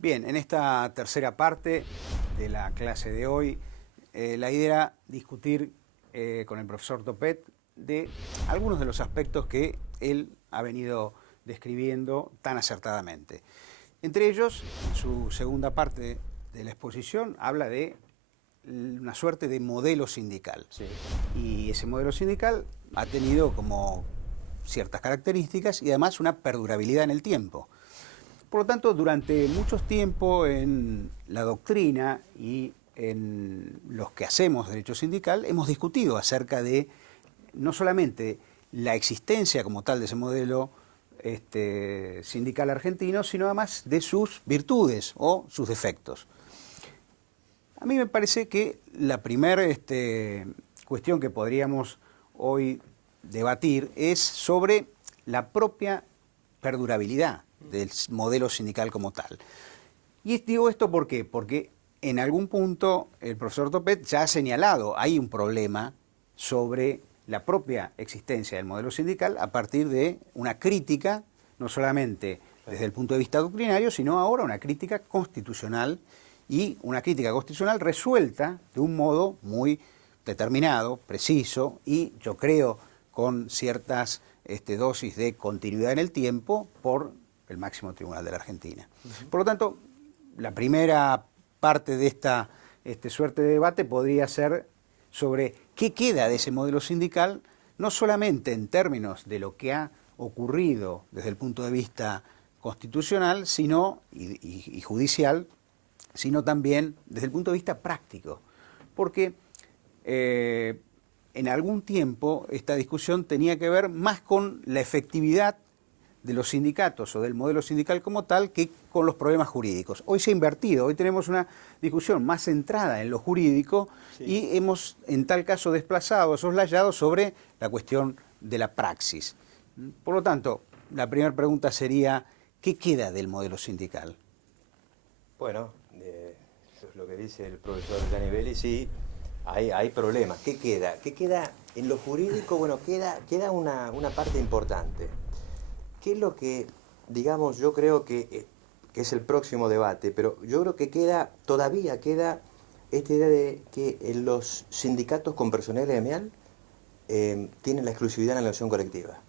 Bien, en esta tercera parte de la clase de hoy, la idea era discutir con el profesor Topet de algunos de los aspectos que él ha venido describiendo tan acertadamente. Entre ellos, en su segunda parte de la exposición, habla de una suerte de modelo sindical. Sí. Y ese modelo sindical ha tenido como ciertas características y además una perdurabilidad en el tiempo. Por lo tanto, durante mucho tiempo en la doctrina y en los que hacemos derecho sindical, hemos discutido acerca de no solamente la existencia como tal de ese modelo sindical argentino, sino además de sus virtudes o sus defectos. A mí me parece que la primera cuestión que podríamos hoy debatir es sobre la propia perdurabilidad del modelo sindical como tal. Y digo esto ¿por qué? Porque en algún punto el profesor Topet ya ha señalado, hay un problema sobre la propia existencia del modelo sindical a partir de una crítica, no solamente desde el punto de vista doctrinario, sino ahora una crítica constitucional, y una crítica constitucional resuelta de un modo muy determinado, preciso, y yo creo con ciertas dosis de continuidad en el tiempo por el máximo tribunal de la Argentina. Por lo tanto, la primera parte de esta suerte de debate podría ser sobre qué queda de ese modelo sindical, no solamente en términos de lo que ha ocurrido desde el punto de vista constitucional sino, y judicial, sino también desde el punto de vista práctico. Porque en algún tiempo esta discusión tenía que ver más con la efectividad de los sindicatos o del modelo sindical como tal que con los problemas jurídicos. Hoy se ha invertido, hoy tenemos una discusión más centrada en lo jurídico, sí, y hemos en tal caso desplazado, soslayado sobre la cuestión de la praxis. Por lo tanto, la primera pregunta sería, ¿qué queda del modelo sindical? Bueno, eso es lo que dice el profesor Gianni Belli, sí, hay problemas. ¿Qué queda? ¿Qué queda en lo jurídico? Bueno, queda una parte importante. ¿Qué es lo que, digamos, yo creo que es el próximo debate? Pero yo creo que todavía queda esta idea de que los sindicatos con personal gremial tienen la exclusividad en la negociación colectiva.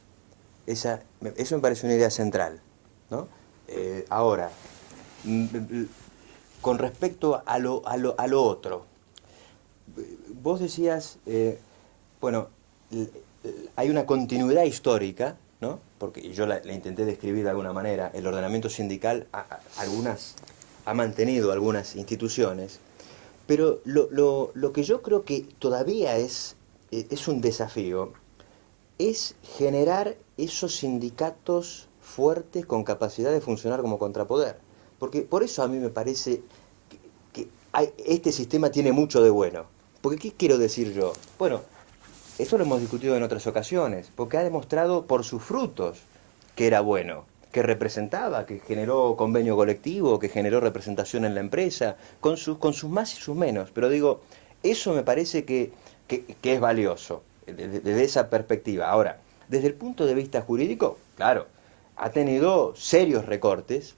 Eso me parece una idea central, ¿no? Ahora, con respecto a lo otro, vos decías, bueno, hay una continuidad histórica, ¿no? Porque yo la intenté describir de alguna manera. El ordenamiento sindical ha mantenido algunas instituciones, pero lo que yo creo que todavía es un desafío es generar esos sindicatos fuertes con capacidad de funcionar como contrapoder. Porque por eso a mí me parece que este sistema tiene mucho de bueno. Porque ¿qué quiero decir yo? Bueno, esto lo hemos discutido en otras ocasiones, porque ha demostrado por sus frutos que era bueno, que representaba, que generó convenio colectivo, que generó representación en la empresa, con sus más y sus menos. Pero digo, eso me parece que es valioso, desde esa perspectiva. Ahora, desde el punto de vista jurídico, claro, ha tenido serios recortes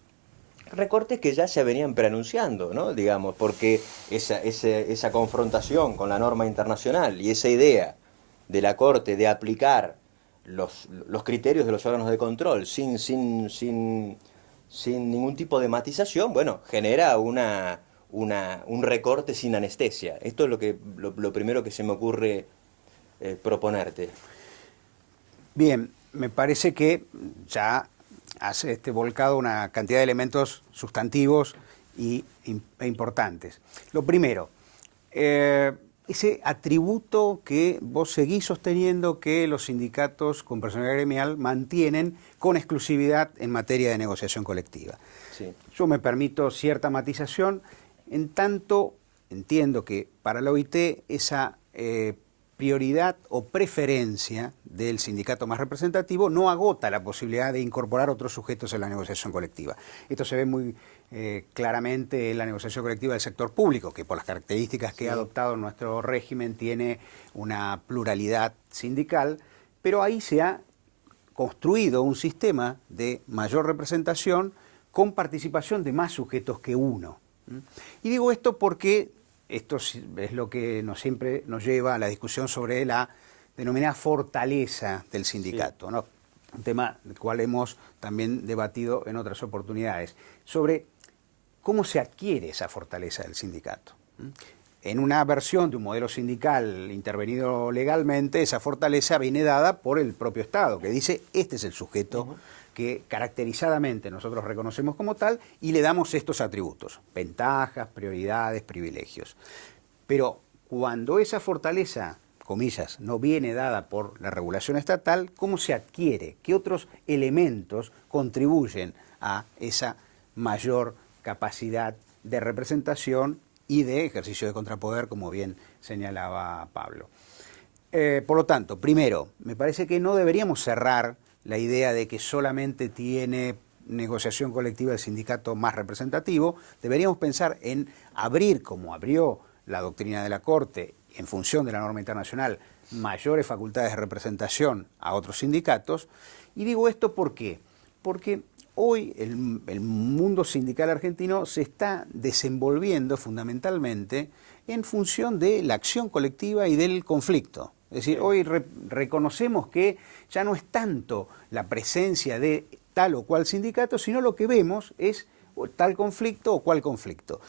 que ya se venían preanunciando, ¿no? Digamos, porque esa confrontación con la norma internacional y esa idea de la Corte de aplicar los criterios de los órganos de control sin ningún tipo de matización, bueno, genera un recorte sin anestesia. Esto es lo primero que se me ocurre proponerte. Bien, me parece que ya has volcado una cantidad de elementos sustantivos e importantes. Lo primero, ese atributo que vos seguís sosteniendo que los sindicatos con personalidad gremial mantienen con exclusividad en materia de negociación colectiva. Sí. Yo me permito cierta matización, en tanto entiendo que para la OIT esa prioridad o preferencia del sindicato más representativo no agota la posibilidad de incorporar otros sujetos en la negociación colectiva. Esto se ve muy claramente en la negociación colectiva del sector público, que por las características que ha adoptado nuestro régimen tiene una pluralidad sindical, pero ahí se ha construido un sistema de mayor representación con participación de más sujetos que uno. Y digo esto porque esto es lo que siempre nos lleva a la discusión sobre la denominada fortaleza del sindicato, ¿no? Un tema del cual hemos también debatido en otras oportunidades, sobre cómo se adquiere esa fortaleza del sindicato. En una versión de un modelo sindical intervenido legalmente, esa fortaleza viene dada por el propio Estado, que dice, este es el sujeto que caracterizadamente nosotros reconocemos como tal y le damos estos atributos, ventajas, prioridades, privilegios. Pero cuando esa fortaleza, comillas, no viene dada por la regulación estatal, ¿cómo se adquiere? ¿Qué otros elementos contribuyen a esa mayor capacidad de representación y de ejercicio de contrapoder, como bien señalaba Pablo? Por lo tanto, primero, me parece que no deberíamos cerrar la idea de que solamente tiene negociación colectiva el sindicato más representativo. Deberíamos pensar en abrir, como abrió la doctrina de la Corte, en función de la norma internacional, mayores facultades de representación a otros sindicatos. Y digo esto ¿por qué? Porque hoy el mundo sindical argentino se está desenvolviendo fundamentalmente en función de la acción colectiva y del conflicto. Es decir, hoy reconocemos que ya no es tanto la presencia de tal o cual sindicato, sino lo que vemos es tal conflicto o cual conflicto.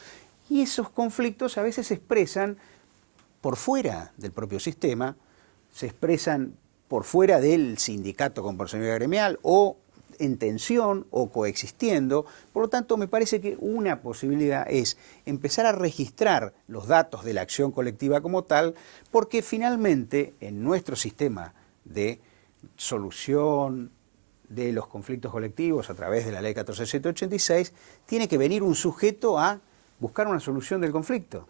Y esos conflictos a veces se expresan por fuera del propio sistema, se expresan por fuera del sindicato con personalidad gremial o en tensión o coexistiendo. Por lo tanto, me parece que una posibilidad es empezar a registrar los datos de la acción colectiva como tal, porque finalmente en nuestro sistema de solución de los conflictos colectivos a través de la ley 14.786, tiene que venir un sujeto a buscar una solución del conflicto.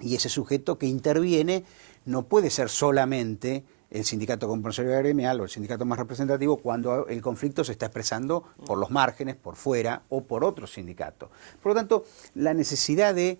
Y ese sujeto que interviene no puede ser solamente el sindicato con personalidad gremial o el sindicato más representativo cuando el conflicto se está expresando por los márgenes, por fuera o por otro sindicato. Por lo tanto, la necesidad de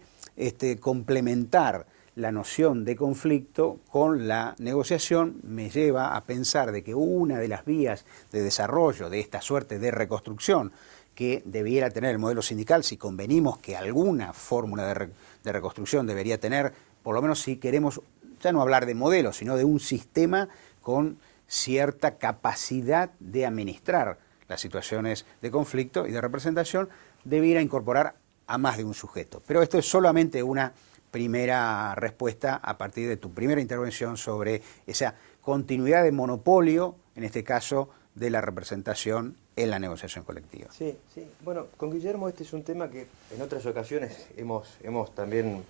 complementar la noción de conflicto con la negociación me lleva a pensar de que una de las vías de desarrollo de esta suerte de reconstrucción que debiera tener el modelo sindical, si convenimos que alguna fórmula de reconstrucción debería tener, por lo menos si queremos ya no hablar de modelo, sino de un sistema con cierta capacidad de administrar las situaciones de conflicto y de representación, debiera incorporar a más de un sujeto. Pero esto es solamente una primera respuesta a partir de tu primera intervención sobre esa continuidad de monopolio, en este caso, de la representación en la negociación colectiva. Sí, sí. Bueno, con Guillermo este es un tema que en otras ocasiones hemos también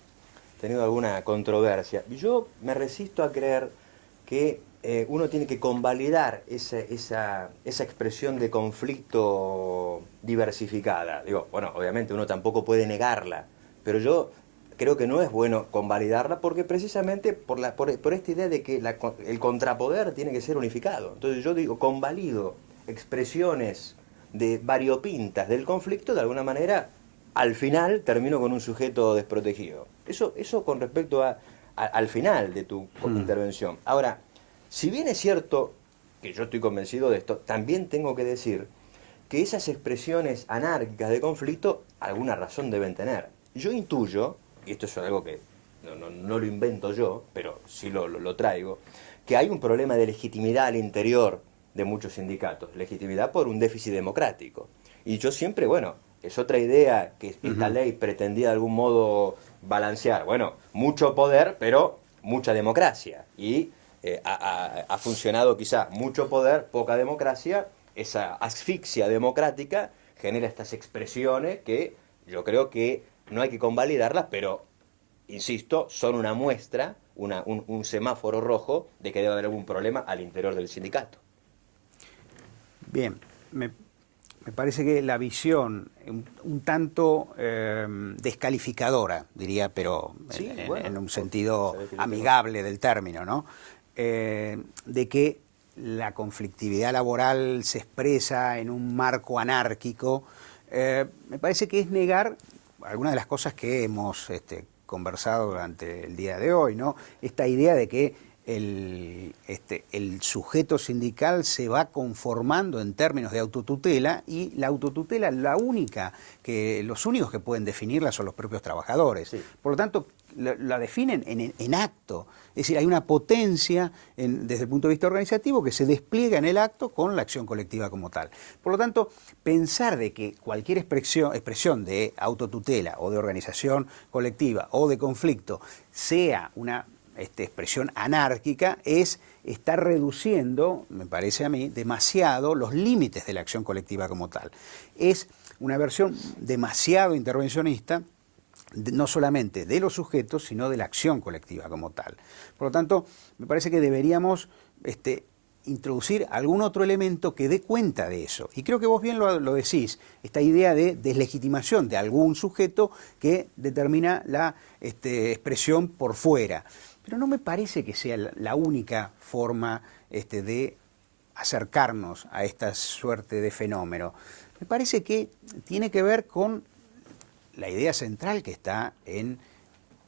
tenido alguna controversia. Yo me resisto a creer que uno tiene que convalidar esa expresión de conflicto diversificada. Digo, bueno, obviamente uno tampoco puede negarla, pero yo creo que no es bueno convalidarla porque precisamente por esta idea de que el contrapoder tiene que ser unificado. Entonces yo digo, convalido expresiones variopintas del conflicto, de alguna manera, al final termino con un sujeto desprotegido. Eso con respecto al final de tu intervención. Ahora, si bien es cierto que yo estoy convencido de esto, también tengo que decir que esas expresiones anárquicas de conflicto alguna razón deben tener. Yo intuyo, y esto es algo que no lo invento yo, pero sí lo traigo, que hay un problema de legitimidad al interior de muchos sindicatos, legitimidad por un déficit democrático. Y yo siempre, bueno, es otra idea que esta ley pretendía de algún modo balancear. Bueno, mucho poder, pero mucha democracia. Y ha funcionado quizá mucho poder, poca democracia. Esa asfixia democrática genera estas expresiones que yo creo que no hay que convalidarlas, pero, insisto, son una muestra, un semáforo rojo de que debe haber algún problema al interior del sindicato. Bien, me parece que la visión un tanto descalificadora, diría, pero sí, en un sentido amigable del término, ¿no? De que la conflictividad laboral se expresa en un marco anárquico, me parece que es negar algunas de las cosas que hemos conversado durante el día de hoy, ¿no? Esta idea de que el sujeto sindical se va conformando en términos de autotutela, y la autotutela, los únicos que pueden definirla son los propios trabajadores. Sí. Por lo tanto, la definen en acto. Es decir, hay una potencia desde el punto de vista organizativo que se despliega en el acto con la acción colectiva como tal. Por lo tanto, pensar de que cualquier expresión de autotutela o de organización colectiva o de conflicto sea una expresión anárquica es estar reduciendo, me parece a mí, demasiado los límites de la acción colectiva como tal. Es una versión demasiado intervencionista, no solamente de los sujetos, sino de la acción colectiva como tal. Por lo tanto, me parece que deberíamos introducir algún otro elemento que dé cuenta de eso. Y creo que vos bien lo decís, esta idea de deslegitimación de algún sujeto que determina la expresión por fuera. Pero no me parece que sea la única forma de acercarnos a esta suerte de fenómeno. Me parece que tiene que ver con la idea central que está en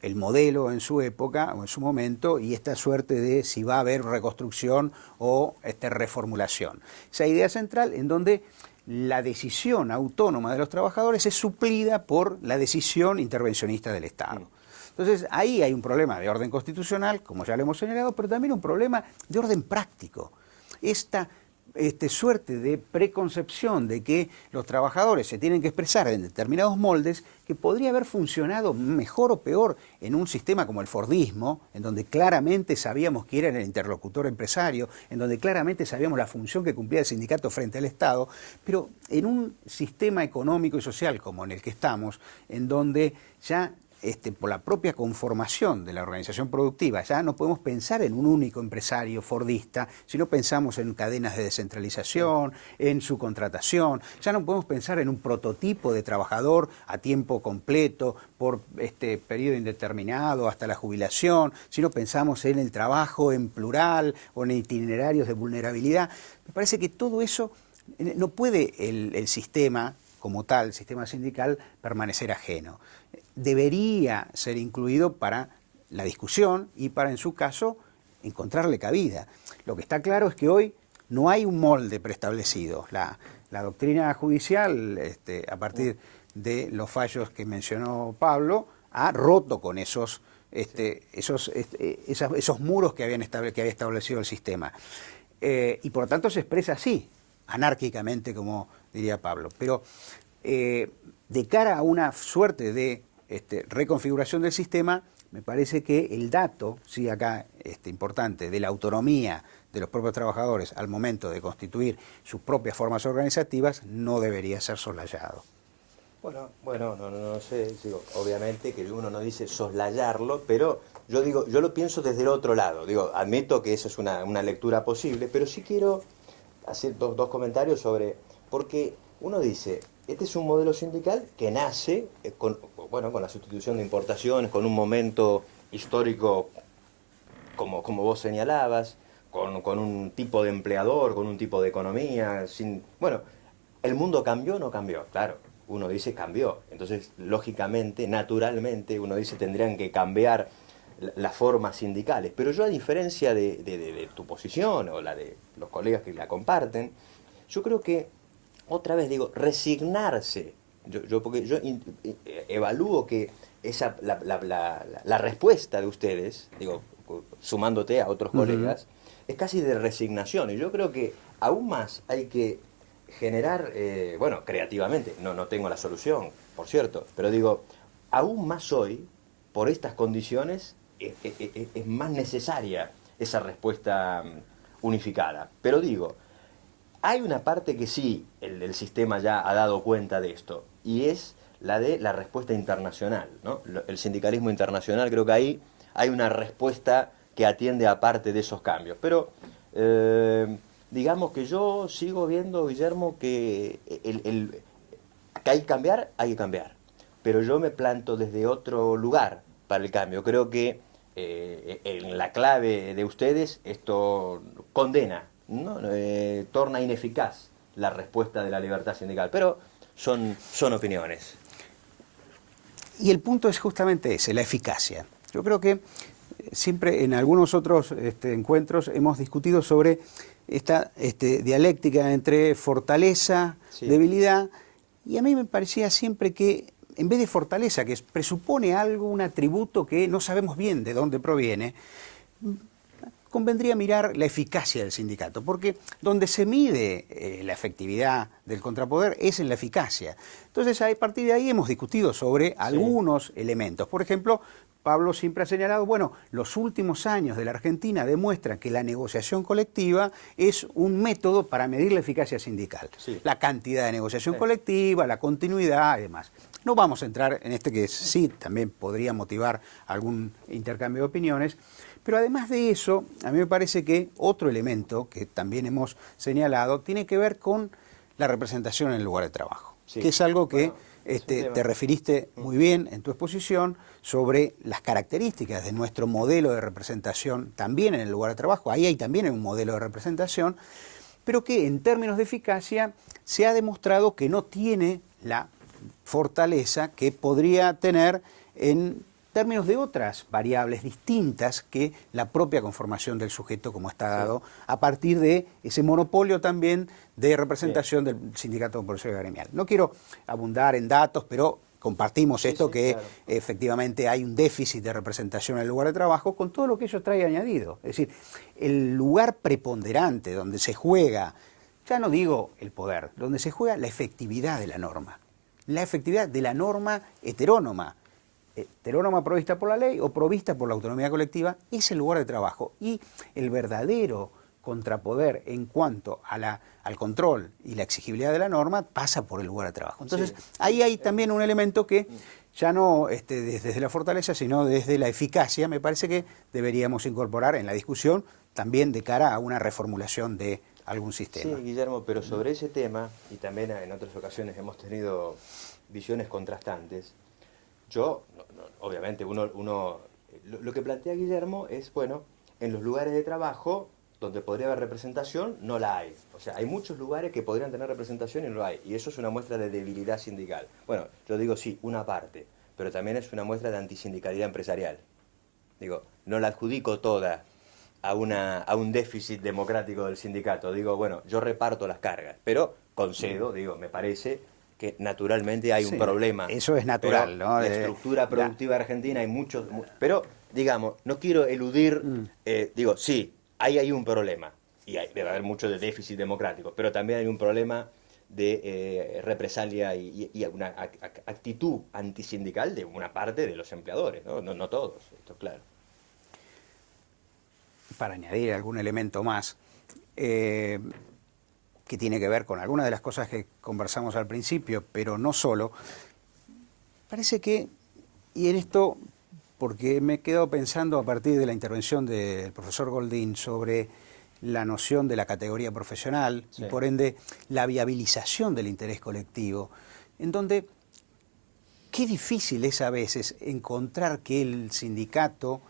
el modelo en su época o en su momento, y esta suerte de si va a haber reconstrucción o reformulación. Esa idea central en donde la decisión autónoma de los trabajadores es suplida por la decisión intervencionista del Estado. Entonces, ahí hay un problema de orden constitucional, como ya lo hemos señalado, pero también un problema de orden práctico. Esta suerte de preconcepción de que los trabajadores se tienen que expresar en determinados moldes, que podría haber funcionado mejor o peor en un sistema como el fordismo, en donde claramente sabíamos quién era el interlocutor empresario, en donde claramente sabíamos la función que cumplía el sindicato frente al Estado, pero en un sistema económico y social como en el que estamos, en donde ya por la propia conformación de la organización productiva, ya no podemos pensar en un único empresario fordista, sino pensamos en cadenas de descentralización, en su contratación, ya no podemos pensar en un prototipo de trabajador a tiempo completo por periodo indeterminado hasta la jubilación, sino pensamos en el trabajo en plural o en itinerarios de vulnerabilidad. Me parece que todo eso no puede el sistema como tal, el sistema sindical, permanecer ajeno. Debería ser incluido para la discusión y para, en su caso, encontrarle cabida. Lo que está claro es que hoy no hay un molde preestablecido. La doctrina judicial, a partir de los fallos que mencionó Pablo, ha roto con esos muros que había establecido el sistema. Y por lo tanto se expresa así, anárquicamente, como diría Pablo. Pero de cara a una suerte de reconfiguración del sistema, me parece que el dato, sí acá importante, de la autonomía de los propios trabajadores al momento de constituir sus propias formas organizativas no debería ser soslayado. Bueno, no sé, digo, obviamente que uno no dice soslayarlo, pero yo lo pienso desde el otro lado. Digo, admito que esa es una lectura posible, pero sí quiero hacer dos comentarios sobre, porque uno dice, este es un modelo sindical que nace con la sustitución de importaciones, con un momento histórico como vos señalabas, con un tipo de empleador, con un tipo de economía. ¿El mundo cambió o no cambió? Claro, uno dice cambió. Entonces, lógicamente, naturalmente, uno dice tendrían que cambiar las formas sindicales. Pero yo, a diferencia de tu posición o la de los colegas que la comparten, yo creo que, otra vez digo, resignarse. Porque yo evalúo que la respuesta de ustedes, digo, sumándote a otros colegas, es casi de resignación. Y yo creo que aún más hay que generar, creativamente, no tengo la solución, por cierto, pero digo, aún más hoy, por estas condiciones, es más necesaria esa respuesta unificada. Pero digo, hay una parte que sí, el sistema ya ha dado cuenta de esto, y es la de la respuesta internacional, ¿no? El sindicalismo internacional, creo que ahí hay una respuesta que atiende a parte de esos cambios. Pero digamos que yo sigo viendo, Guillermo, que hay que cambiar. Pero yo me planto desde otro lugar para el cambio. Creo que en la clave de ustedes esto condena, ¿no? Torna ineficaz la respuesta de la libertad sindical, pero son opiniones. Y el punto es justamente ese, la eficacia. Yo creo que siempre en algunos otros encuentros hemos discutido sobre esta dialéctica entre fortaleza, Sí. debilidad, y a mí me parecía siempre que en vez de fortaleza, que presupone algo, un atributo que no sabemos bien de dónde proviene, convendría mirar la eficacia del sindicato, porque donde se mide la efectividad del contrapoder es en la eficacia. Entonces, a partir de ahí hemos discutido sobre algunos elementos. Por ejemplo, Pablo siempre ha señalado, bueno, los últimos años de la Argentina demuestran que la negociación colectiva es un método para medir la eficacia sindical. Sí. La cantidad de negociación colectiva, la continuidad y demás. No vamos a entrar en que sí también podría motivar algún intercambio de opiniones, pero además de eso, a mí me parece que otro elemento que también hemos señalado tiene que ver con la representación en el lugar de trabajo, que es algo que te referiste muy bien en tu exposición sobre las características de nuestro modelo de representación también en el lugar de trabajo. Ahí hay también un modelo de representación, pero que en términos de eficacia se ha demostrado que no tiene la fortaleza que podría tener en términos de otras variables distintas que la propia conformación del sujeto como está dado a partir de ese monopolio también de representación del sindicato compulsorio gremial. No quiero abundar en datos, pero compartimos esto que efectivamente hay un déficit de representación en el lugar de trabajo con todo lo que ello trae añadido. Es decir, el lugar preponderante donde se juega, ya no digo el poder, donde se juega la efectividad de la norma. La efectividad de la norma heterónoma provista por la ley o provista por la autonomía colectiva, es el lugar de trabajo. Y el verdadero contrapoder en cuanto a al control y la exigibilidad de la norma pasa por el lugar de trabajo. Entonces, ahí hay también un elemento que ya no desde la fortaleza, sino desde la eficacia, me parece que deberíamos incorporar en la discusión también de cara a una reformulación de algún sistema. Sí, Guillermo, pero sobre ese tema, y también en otras ocasiones hemos tenido visiones contrastantes, obviamente, lo que plantea Guillermo es, bueno, en los lugares de trabajo donde podría haber representación, no la hay. O sea, hay muchos lugares que podrían tener representación y no la hay. Y eso es una muestra de debilidad sindical. Bueno, yo digo sí, una parte, pero también es una muestra de antisindicalidad empresarial. Digo, no la adjudico toda a un déficit democrático del sindicato. Digo, bueno, yo reparto las cargas, pero concedo, digo, me parece que naturalmente hay un problema. Eso es natural, ¿no? La estructura productiva argentina hay muchos, pero digamos, no quiero eludir, digo, sí, hay un problema, y debe haber mucho de déficit democrático, pero también hay un problema de represalia y una actitud antisindical de una parte de los empleadores, ¿no? No todos, esto es claro. Para añadir algún elemento más, que tiene que ver con algunas de las cosas que conversamos al principio, pero no solo, parece que, y en esto, porque me he quedado pensando a partir de la intervención del profesor Goldín sobre la noción de la categoría profesional y por ende la viabilización del interés colectivo, en donde qué difícil es a veces encontrar que el sindicato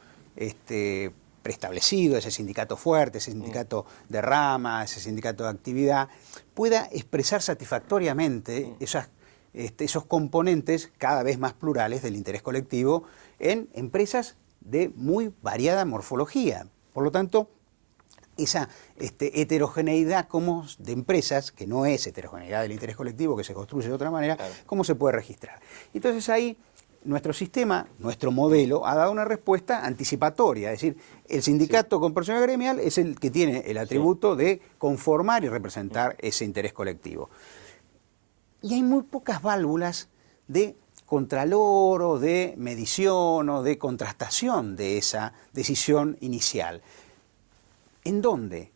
preestablecido, ese sindicato fuerte, ese sindicato de rama, ese sindicato de actividad, pueda expresar satisfactoriamente esos componentes cada vez más plurales del interés colectivo en empresas de muy variada morfología. Por lo tanto, esa heterogeneidad como de empresas, que no es heterogeneidad del interés colectivo, que se construye de otra manera, ¿cómo se puede registrar? Entonces ahí nuestro sistema, nuestro modelo, ha dado una respuesta anticipatoria, es decir, el sindicato con personal gremial es el que tiene el atributo de conformar y representar ese interés colectivo. Y hay muy pocas válvulas de contralor o de medición o de contrastación de esa decisión inicial. ¿En dónde?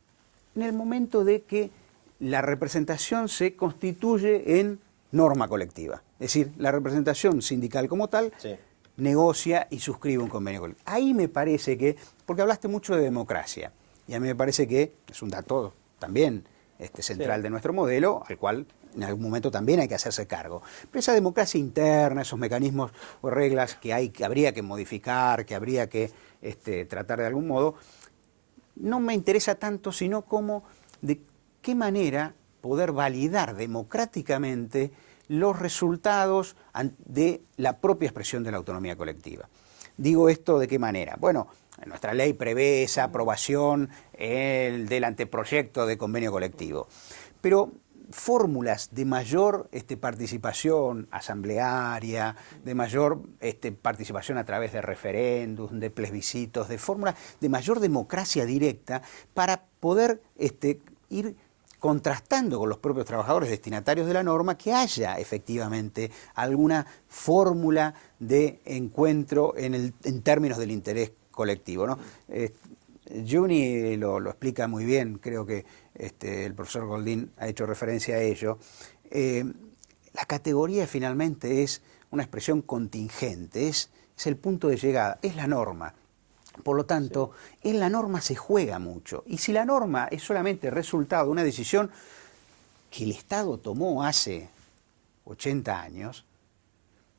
En el momento de que la representación se constituye en norma colectiva. Es decir, la representación sindical como tal negocia y suscribe un convenio colectivo. Ahí me parece que, porque hablaste mucho de democracia, y a mí me parece que es un dato también central de nuestro modelo, al cual en algún momento también hay que hacerse cargo. Pero esa democracia interna, esos mecanismos o reglas que habría que modificar, que habría que tratar de algún modo, no me interesa tanto, sino como de qué manera poder validar democráticamente los resultados de la propia expresión de la autonomía colectiva. Digo esto de qué manera. Bueno, nuestra ley prevé esa aprobación del anteproyecto de convenio colectivo, pero fórmulas de mayor participación asamblearia, de mayor participación a través de referéndums, de plebiscitos, de fórmulas de mayor democracia directa para poder ir contrastando con los propios trabajadores destinatarios de la norma que haya efectivamente alguna fórmula de encuentro en términos del interés colectivo, ¿no? Juni lo explica muy bien, creo que el profesor Goldín ha hecho referencia a ello. La categoría finalmente es una expresión contingente, es el punto de llegada, es la norma. Por lo tanto, sí, en la norma se juega mucho. Y si la norma es solamente resultado de una decisión que el Estado tomó hace 80 años,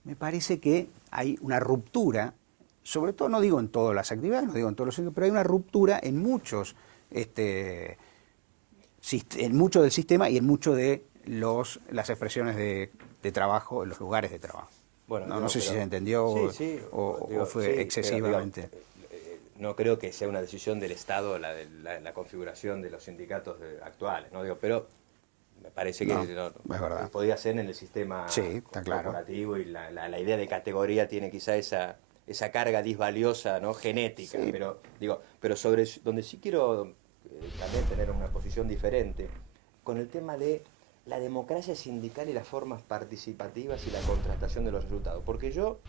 me parece que hay una ruptura, sobre todo, no digo en todas las actividades, no digo en todos los sectores, pero hay una ruptura en muchos, en mucho del sistema y en mucho de las expresiones de trabajo, en los lugares de trabajo. Bueno, no sé si se entendió o fue excesivamente. No creo que sea una decisión del Estado la configuración de los sindicatos actuales, ¿no? Pero me parece que podría ser en el sistema corporativo, y la idea de categoría tiene quizá esa carga disvaliosa, ¿no? Genética, sí. Pero sobre donde sí quiero también tener una posición diferente, con el tema de la democracia sindical y las formas participativas y la contrastación de los resultados. Porque yo,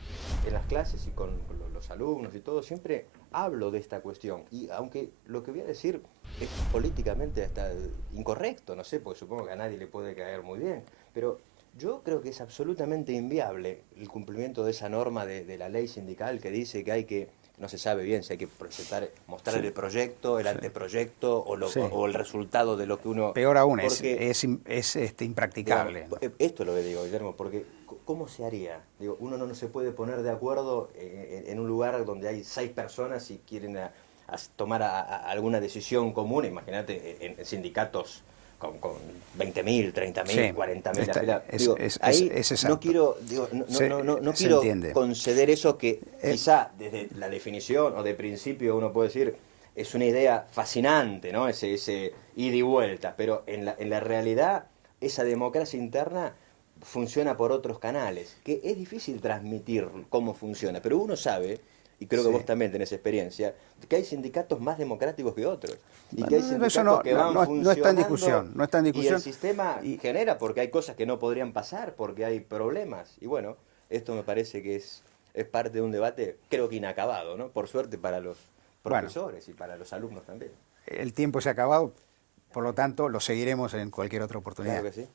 en las clases y con los alumnos y todo, siempre hablo de esta cuestión. Y aunque lo que voy a decir es políticamente hasta incorrecto, no sé, porque supongo que a nadie le puede caer muy bien, pero yo creo que es absolutamente inviable el cumplimiento de esa norma de la ley sindical que dice que hay que, no se sabe bien si hay que mostrar el proyecto, el anteproyecto o el resultado de lo que uno... Peor aún, es impracticable. Digamos, esto es lo que digo, Guillermo, porque ¿cómo se haría? Digo, uno no se puede poner de acuerdo en un lugar donde hay 6 personas y quieren tomar alguna decisión común. Imagínate en sindicatos con 20.000, 30.000, 40.000 afiliados. No quiero, no quiero conceder eso que quizá desde la definición o de principio uno puede decir es una idea fascinante, ¿no? Ese ida y vuelta, pero en la realidad esa democracia interna funciona por otros canales, que es difícil transmitir cómo funciona, pero uno sabe, y creo que vos también tenés experiencia, que hay sindicatos más democráticos que otros. Y que hay sindicatos que van funcionando. No está en discusión, no está en discusión. Y el sistema genera, porque hay cosas que no podrían pasar, porque hay problemas. Y bueno, esto me parece que es parte de un debate, creo que inacabado, ¿no? Por suerte para los profesores y para los alumnos también. El tiempo se ha acabado, por lo tanto, lo seguiremos en cualquier otra oportunidad. Claro que sí.